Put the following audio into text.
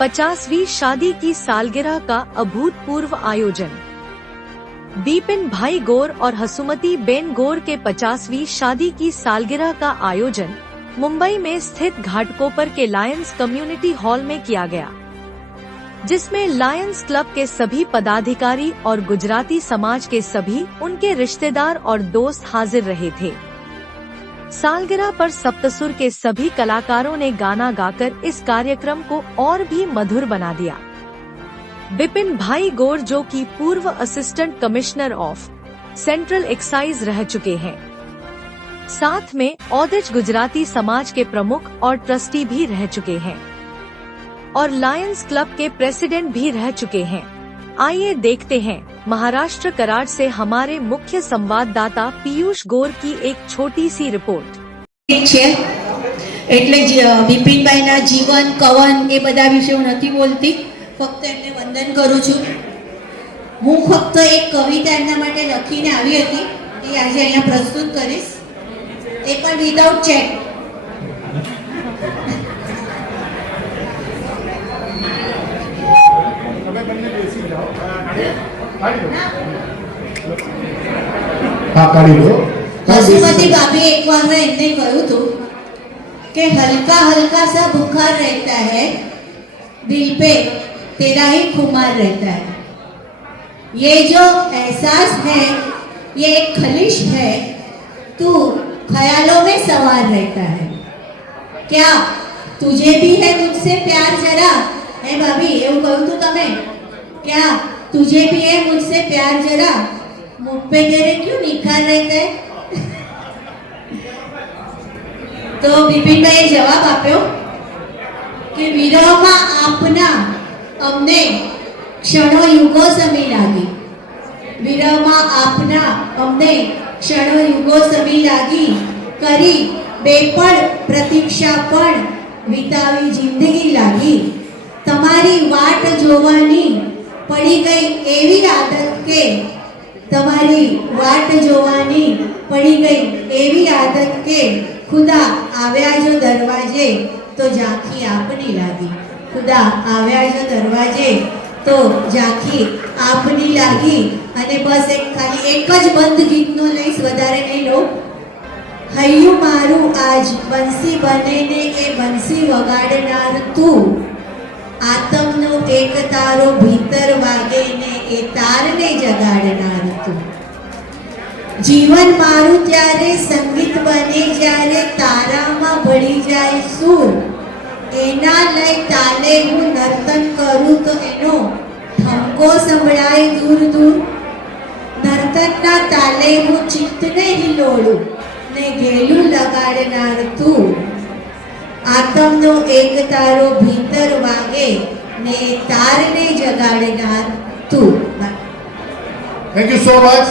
50वीं शादी की सालगिरह का अभूतपूर्व आयोजन। बिपिन भाई गौर और हसुमती बेन गौर के 50वीं शादी की सालगिरह का आयोजन मुंबई में स्थित घाटकोपर के लायंस कम्युनिटी हॉल में किया गया, जिसमें लायंस क्लब के सभी पदाधिकारी और गुजराती समाज के सभी उनके रिश्तेदार और दोस्त हाजिर रहे थे। सालगिरह पर सप्तसुर के सभी कलाकारों ने गाना गाकर इस कार्यक्रम को और भी मधुर बना दिया। बिपिन भाई गौर, जो कि पूर्व assistant commissioner of central excise रह चुके हैं, साथ में औदिच गुजराती समाज के प्रमुख और ट्रस्टी भी रह चुके हैं और लायंस क्लब के प्रेसिडेंट भी रह चुके हैं। आइए देखते हैं महाराष्ट्र कराड़ से हमारे मुख्य संवाददाता पीयूष गौर की एक छोटी सी रिपोर्ट। એટલે બિપિનભાઈના જીવન કવન એ બધા વિશે હું નથી બોલતી, ફક્ત એમને વંદન કરું છું। હું ફક્ત એક કવિતા એમના માટે લખીને આવી હતી, એ આજે અહીંયા પ્રસ્તુત કરીશ, એ પણ વિધાઉટ ચેક। वसुमती भाभी एक बार में इतने कहूँ तो कि हल्का हल्का सा बुखार रहता है, दिल पे तेरा ही खुमार रहता है। ये जो एहसास है ये एक खलिश है, तू ख्यालों में सवार रहता है। क्या तुझे भी है मुझसे प्यार जरा? है भाभी એવું કહું તો તમે, क्या तुझे भी है मुझसे प्यार जरा? मुख पे तेरे क्यों निखार रहता है? तो बिपिन भाई जवाब आप्यो कि विरहમાં આપના અમને ક્ષણો યુગો સમી લાગી। વિરહમાં આપના અમને ક્ષણો યુગો સમી લાગી, કરી બેપણ પ્રતીક્ષા પણ વિતાવી જિંદગી લાગી। તમારી વાટ જોવાની પડી ગઈ એવી આદત કે, તમારી વાટ જોવાની પડી ગઈ એવી આદત કે, खुदा आव्या जो दरवाजे तो झांकी आपनी लागी। खुदा आव्या जो दरवाजे तो झांकी आपनी लागी। अने बस एक खाली एक ज बंद गीतनो लईश, वधारे नहीं लो। हयु मारू आज बंसी बने ने ए बंसी वगाड़नार तू, आतमनो एक तारो भीतर वागे ने ए तारने जगाड़नार तू। जीवन मारू त्यारे संगीत बने जारे तारामां भળી જાય સુર, એના લઈ તાલે હું નર્તન કરું તો એનો ઠપકો સંભળાય દૂર દૂર। નર્તનના તાલે હું ચિત્તને હિલોળું ને ઘેલું લગાડનાર તું, આતમનો એક તારો ભીતર વાગે ને તારને જગાડનાર તું। Thank you so much.